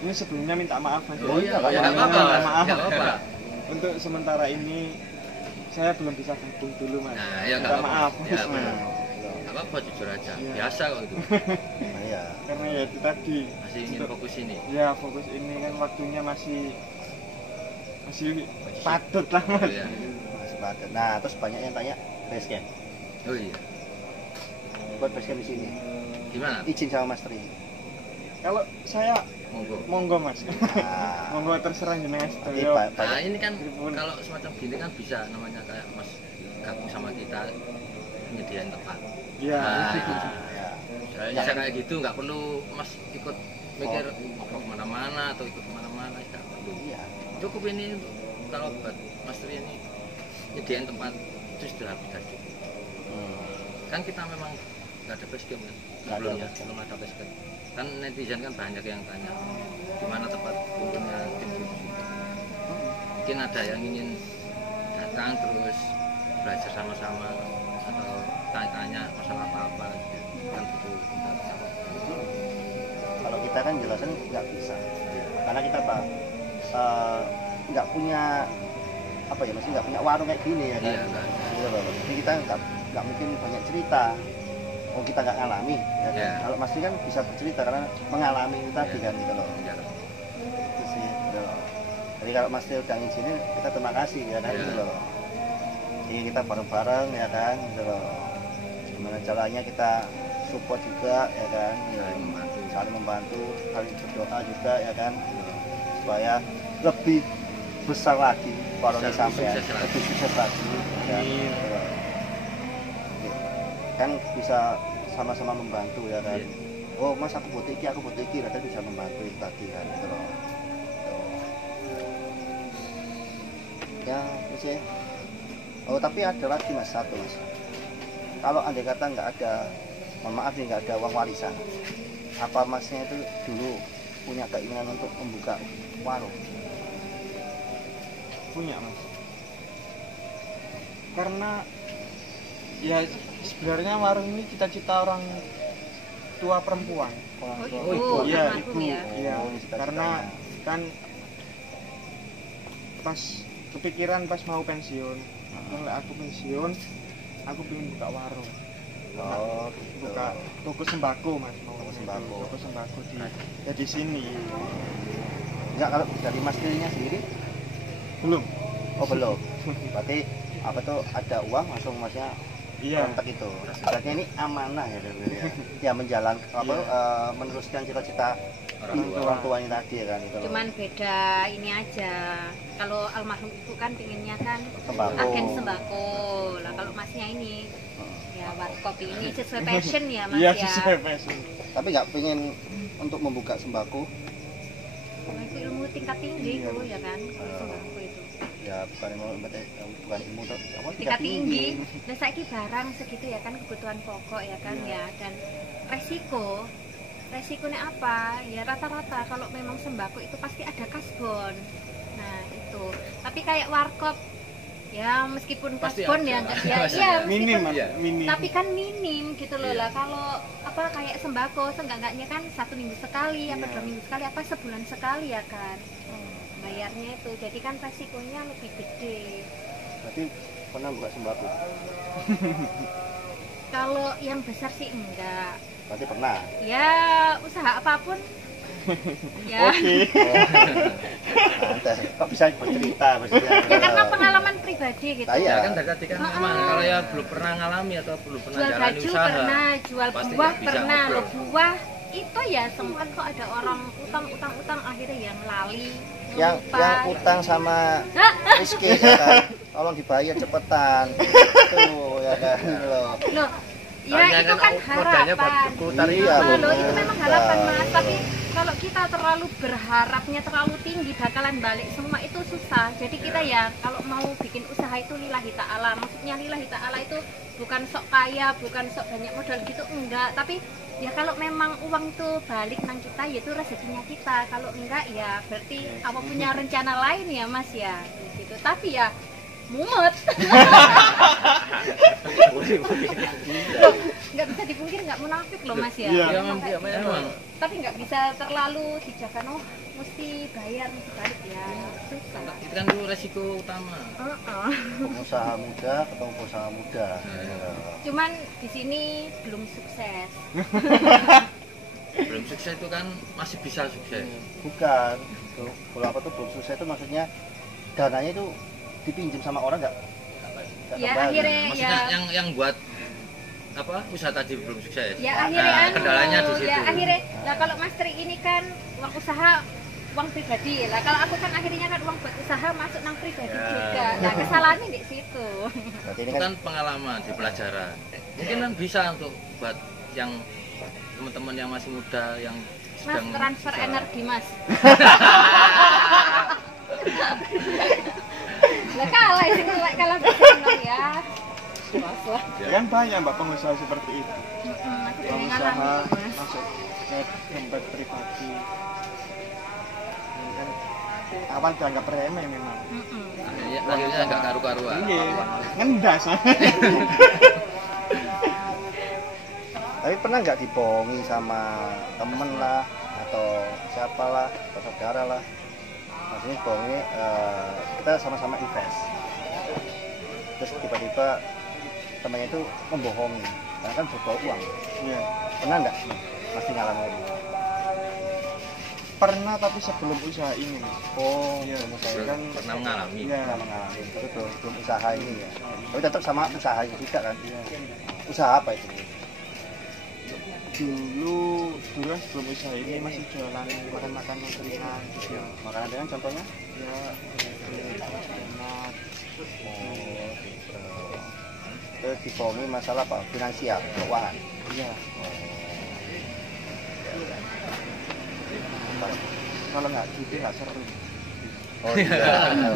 Ini sebelumnya minta maaf Mas. Oh iya, nggak ya nggak apa-apa. apa-apa. Maaf. Nggak apa-apa. Untuk sementara ini saya belum bisa gabung dulu Mas. Nah, ya nggak Minta apa-apa. maaf. Ya, Mas. benar. Nggak apa-apa, jujur aja. Iya. Biasa kok itu. Nah, iya. Karena ya itu tadi. Masih ingin Untuk- fokus ini. Ya fokus ini kan waktunya masih padat lah Oh, Mas. iya. Masih ada. Nah, terus banyak yang tanya basecamp. Oh iya. Buat basecamp di sini. Gimana? Izin sama Mas Tri. Kalau saya Monggo. monggo Mas. Nah, Monggo terserah jenengan nanti sedaya. Nah banyak ini kan Tribun. kalau semacam gini kan bisa namanya kayak Mas gabung sama kita menyediain tempat. Iya. Nah, itu ya. saya bisa kayak gitu nggak perlu Mas ikut mikir mau kemana-mana atau ikut kemana-mana nggak perlu. Iya. Cukup ini untuk kalau buat Mas Tri ini nyediain tempat itu sudah cukup. Kan kita memang nggak ada basecamp kan Nggak ada sebelumnya basecamp. belum ada basecamp. Kan netizen kan banyak yang tanya di mana tempat kumpulnya tim khusus itu. Mungkin ada yang ingin datang terus belajar sama-sama atau tanya-tanya masalah apa-apa gitu. Kan butuh tempat sama. Kalau kita kan jelasin nggak bisa. Karena kita apa? Nggak punya apa ya, masih nggak punya warung kayak gini ya kan. Iya kan. Gitu loh. Jadi kita nggak mungkin banyak cerita. Oh kita nggak ngalami. Ya kan? Iya. Kalau Mas Tri kan bisa bercerita karena mengalami itu tadi Iya. kan gitu loh. Iya. Itu sih. Gitu loh. Jadi kalau Mas Tri udah ngizinin kita terima kasih ya kan Iya. gitu loh. Jadi kita bareng-bareng ya kan gitu loh. Gimana caranya kita support juga ya kan. Saling membantu. Saling membantu, saling berdoa juga ya kan supaya lebih besar lagi warungnya Bisa lebih sampai sukses lagi. lebih sukses lagi ya. Amin. Kan bisa sama-sama membantu ya kan. Iya. Oh Mas aku butuh iki, nanti bisa membantu itu tadi kan gitu loh. Tuh. Ya terus ya. Oh tapi ada lagi Mas satu Mas. Kalau andai kata nggak ada, mohon maaf nih nggak ada uang warisan, apa Masnya itu dulu punya keinginan untuk membuka warung? Punya Mas. Karena ya sebenarnya warung ini cita-cita orang tua perempuan. Orang Oh, tua- ibu. Iya, almarhum ibu. ya. Iya, Oh, cita-citanya. karena kan pas kepikiran pas mau pensiun, kalau aku pensiun, aku pengen buka warung, Oh, gitu. buka toko sembako Mas, mau Toko sembako. toko sembako di sini. Enggak, kalau dari Mas Tri-nya sendiri Belum. oh belum. Berarti apa tuh ada uang langsung masnya Iya. kontak itu. Berarti ini amanah ya dari ya. Ya menjalan apa meneruskan cita-cita orang tuanya tadi ya kan itu. Cuman beda ini aja. Kalau almarhum ibu kan pinginnya kan Sembako. agen sembako. Lah kalau masnya ini ya warkop ini sesuai passion ya mas Iya, ya. sesuai passion. Tapi nggak pengen untuk membuka sembako Nah, itu ilmu tingkat tinggi itu ya kan kalau sembako itu. ya bukan ilmu tuh apa Tingkat tinggi. Nah saiki barang segitu ya kan kebutuhan pokok ya kan ya dan resikonya apa ya rata-rata kalau memang sembako itu pasti ada kasbon. Nah itu tapi kayak warkop ya meskipun Pasti kasbon ada. ya enggak ya Pasti iya ada. Minim, meskipun Mas. Minim. tapi kan minim gitu loh Iya. lah kalau apa kayak sembako seenggak-enggaknya kan 1 minggu sekali apa Iya. 2 minggu sekali apa sebulan sekali ya kan bayarnya itu jadi kan resikonya lebih gede. berarti pernah buka sembako Kalau yang besar sih enggak berarti pernah ya usaha apapun ya Oke. Mantap. Kok bisa bercerita maksudnya ya karena pengalaman pribadi gitu Nah, iya. Ya kan dari tadi kan memang kalau ya belum pernah ngalami atau belum pernah jual jalani baju usaha pernah jual pasti buah nggak bisa pernah ngobrol. loh buah itu ya sempat kok ada orang utang akhirnya yang lali yang lupa. utang sama Rizky ya kan tolong dibayar cepetan tuh ya kan loh loh ya Soalnya itu kan modalnya buat harapan berputar itu. Iya, loh itu bener. memang harapan mas tapi kalau kita terlalu berharapnya terlalu tinggi bakalan balik semua itu susah jadi kita ya kalau mau bikin usaha itu lillahi ta'ala maksudnya lillahi ta'ala itu bukan sok kaya bukan sok banyak modal gitu enggak tapi ya kalau memang uang itu balik nang kita ya itu rezekinya kita kalau enggak ya berarti apa punya rencana lain ya mas ya gitu tapi ya mumet loh nggak bisa dipungkir nggak munafik loh mas ya Iya. Iya, Memang kayak memang. gitu. Memang. Tapi nggak bisa terlalu dijaga oh mesti bayar mesti balik ya susah Itu kan dulu resiko utama. pengusaha muda ketemu pengusaha muda cuman di sini belum sukses Belum sukses itu kan masih bisa sukses. bukan tuh kalau apa tuh belum sukses itu maksudnya dananya itu dipinjam sama orang nggak ya kembali. akhirnya Maksudnya ya yang buat apa usaha tadi belum sukses. ya akhirnya Nah, anu, kendalanya di situ. ya akhirnya lah kalau Mas Tri ini kan uang usaha uang pribadi lah kalau aku kan akhirnya kan uang buat usaha masuk nang pribadi Ya. juga nah kesalahannya di situ berarti ini Itu kan kan pengalaman di pelajaran. Mungkin kan bisa untuk buat yang teman-teman yang masih muda yang Mas sedang transfer usaha. energi Mas lah kalah itu kalah bersama ya Mas Ya kan banyak mbak pengusaha seperti itu. aku pengen Pengusaha ngalamin Mas masuk ke dompet pribadi. Ini kan awal dianggap remeh memang. Akhirnya nggak karu-karuan. Iya, ngendas. tapi pernah nggak dibohongi sama temen lah atau siapa lah atau saudara lah maksudnya bohongi kita sama-sama invest terus tiba-tiba temannya itu membohongi karena kan berbawa uang Iya. pernah nggak pasti ngalamin Pernah tapi sebelum usaha ini. oh Iya, kamu saya Belum kan pernah mengalami. Iya. pernah mengalami itu belum usaha ini ya tapi tetap sama usaha itu juga kan Iya. usaha apa itu Dulu kan sebelum usaha ini masih jualan makan-makanan ringan gitu. makanan dengan contohnya Ya, donat. oh gitu terus dibohongi masalah apa finansial keuangan Iya. Pas. Kalau nggak gitu nggak seru. Oh iya,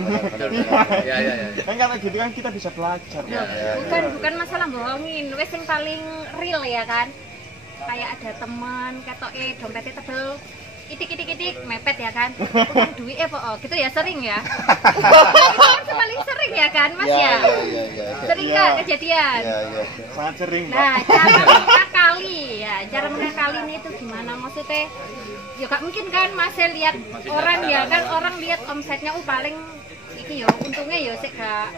benar. Ya ya ya. Kan kalau gitu kan kita bisa belajar. Ya, Pak. ya. bukan masalah bohongin wes yang paling real ya kan kayak ada teman ketoke dompetnya tebel itik mepet ya kan utang duit po gitu ya sering ya itu kan paling sering ya kan mas ya, ya. sering Iya. nggak kejadian Ya. Sangat sering, Pak. nah cara mengakali ini itu gimana maksudnya ya gak mungkin kan mas lihat Masih orang nggak ya tahu. kan orang lihat omsetnya paling iki yo untungnya yo sik gak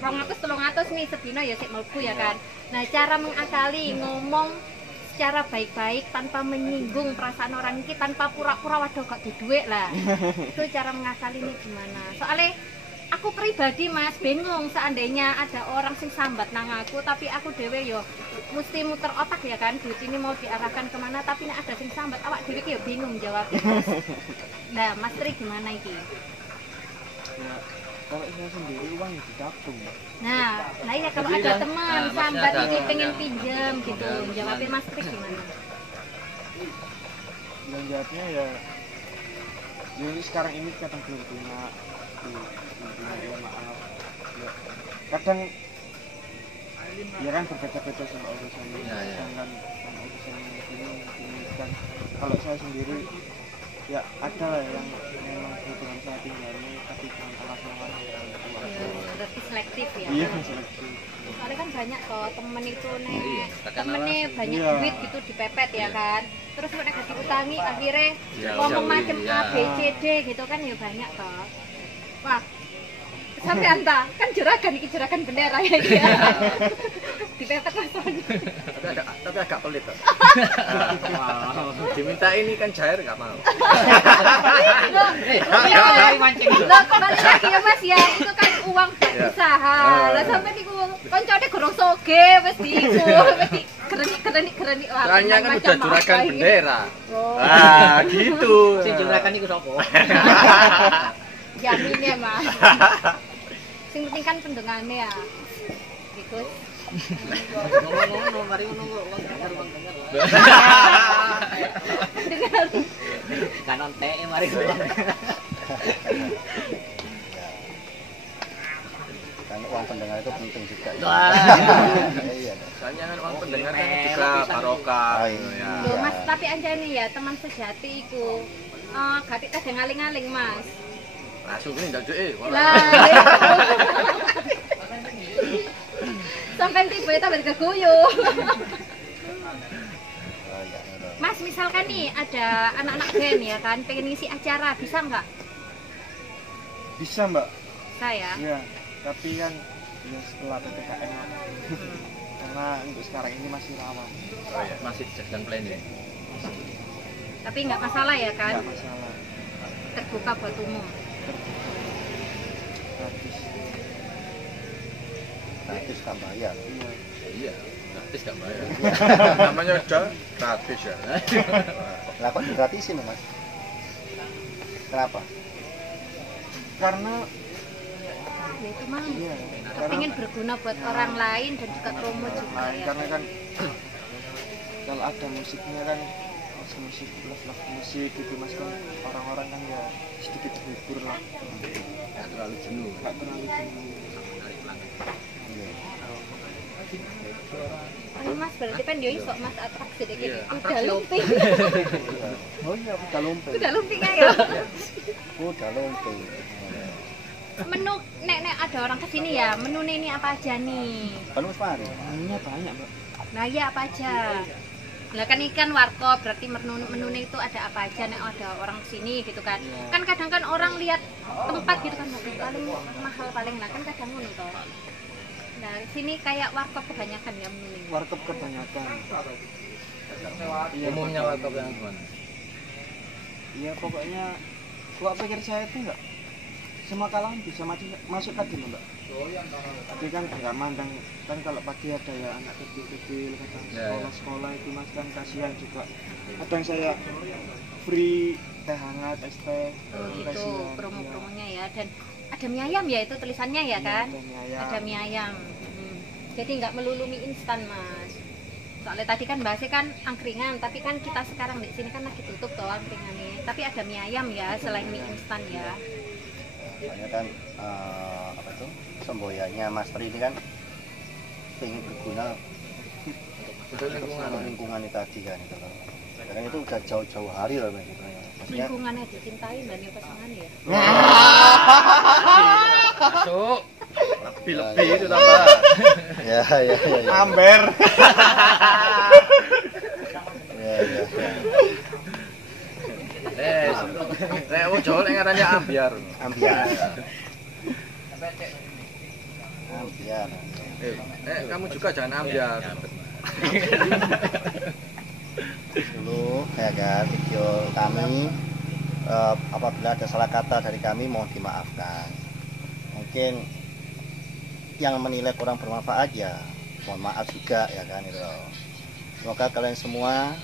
200-300 nih sedina ya sik mlebu ya kan. Nah, cara mengakali ngomong secara baik-baik tanpa menyinggung perasaan orang iki tanpa pura-pura waduh gak di duit lah. Itu cara mengakali ini gimana? Soalnya aku pribadi Mas bingung seandainya ada orang sing sambat nang aku tapi aku dhewe yo mesti muter otak ya kan duit ini mau diarahkan kemana tapi nek ada sing sambat awak dhewe ki yo bingung jawabnya Mas. Nah Mas Tri gimana iki? Ya, kalau saya sendiri uang ditabung. Nah iya kalau Jadi ada kan, teman Mas sambat ada iki teman, pengen ya. pinjam gitu jawabnya Mas Tri gimana? Yang jawabnya ya jadi sekarang ini kadang belum punya ya maaf ya, kadang ya kan berbeda-beda sama urusannya Ya, ya. sedangkan sama urusannya ini kan kalau saya sendiri ya ada lah yang memang kebetulan saya tinggalnya tapi dengan kelas yang orang Berarti selektif ya? iya selektif Soalnya kan banyak toh temen itu nih Iya, temennya langsung. banyak Iya. duit gitu dipepet ya kan terus nek gak diutangi akhirnya Ya, ngomong jauhi, macam ya. A, B, C, D gitu kan ya banyak toh wah sampai anta kan juragan iki juragan bendera ya iki ya dipepet Mas Tony tapi agak pelit tuh. Diminta ini kan cair nggak mau. Loh, kembali lagi ya Mas ya itu kan uang buat Ya. usaha lah sampai niku koncone gorong soge wis diiku wis dikerenik wah Soalnya kan udah macam-macam juragan apa iki. bendera. Oh. Ah, gitu. Si juragan iku sapa? Jaminnya Mas. Sing penting kan pendengane ya. Gitu. Ngono-ngono mari ngono kok uang dengar. Dengar. Kan ontek mari. Karena uang pendengar itu penting juga. Wah. Iya. Soalnya kan uang pendengar kan juga barokah. Oh, gitu ya. Loh Mas, tapi anjane ya teman sejati iku gatik kadang ngaling-ngaling Mas. Langsung ini ndak cuy. Lah. Sampai tiba itu bergeguyu. Oh iya. Mas, misalkan nih ada anak-anak band ya kan pengen ngisi acara, bisa nggak? bisa mbak Saya. ya tapi kan ya setelah PPKM karena untuk sekarang ini masih rawan Oh iya. Masih jalan planning. Tapi nggak masalah ya kan? nggak masalah Terbuka buat umum. gratis Gratis kan bayar. iya Iya. Gratis nggak bayar. Namanya udah gratis ya. Lah kok digratisin Mas? Kenapa? karena Ya itu mah. iya Pengen berguna buat orang lain dan juga promo orang juga lain ya. karena kan kalau ada musiknya kan musik love musik gitu mas kan orang-orang kan ya sedikit terhibur lah Enggak terlalu jenuh. nggak terlalu jenuh Iya. Ayo Mas, berarti kan yo iso Mas atraksi deh Iya, udah lumping. oh iya udah lumping Udah lumping ayo. Udah lumping. Menu nek ada orang kesini ya, menu ini apa aja nih? Kan wis mari. menunya banyak mbak Nah iya apa aja? Lah kan ikan warkop berarti menu itu ada apa aja nek ada orang kesini gitu kan? Iya. Kan kadang kan orang lihat tempat gitu kan paling mahal paling lah kan kadang ngono toh. Nah sini kayak warkop kebanyakan ya menu. warkop kebanyakan iya Umumnya pokoknya. warkop yang gimana? iya pokoknya gua pikir saya itu enggak semua kalangan bisa masuk tadi loh mbak tapi kan nggak mandang kan kalau pagi ada ya anak kecil-kecil kadang Ya, ya. sekolah itu mas kan kasihan juga kadang saya free teh hangat es teh Gitu kasihan. promo-promonya ya dan ada mie ayam ya itu tulisannya ya kan? Iya, ada mie ayam. Ada mie ayam. Jadi nggak melulu mie instan mas. Soalnya tadi kan bahasnya kan angkringan, tapi kan kita sekarang di sini kan lagi tutup tuh angkringannya. Tapi ada mie ayam ya selain mie instan ya. Soalnya kan apa itu semboyannya Mas Tri ini kan ingin berguna Untuk lingkungan. untuk lingkungan itu tadi kan itu loh. Karena itu udah jauh-jauh hari loh gitu. Maksudnya Lingkungannya dicintai dan ya pasangan ya. Masuk. Lebih-lebih itu tambah. ya. Amber Ya. Wong Jawa lek ngarannya ambiar. Ambiar. Ambiar. Kamu juga jangan ambiar. Dulu ya kan video kami apabila ada salah kata dari kami mohon dimaafkan. mungkin yang menilai kurang bermanfaat ya mohon maaf juga ya kan itu. Semoga kalian semua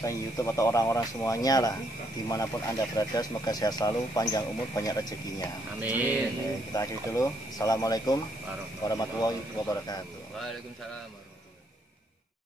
dan YouTube atau orang-orang semuanya lah dimanapun Anda berada semoga sehat selalu, panjang umur, banyak rezekinya. Amin. Kita akhiri dulu. Assalamualaikum warahmatullahi wabarakatuh. Waalaikumsalam.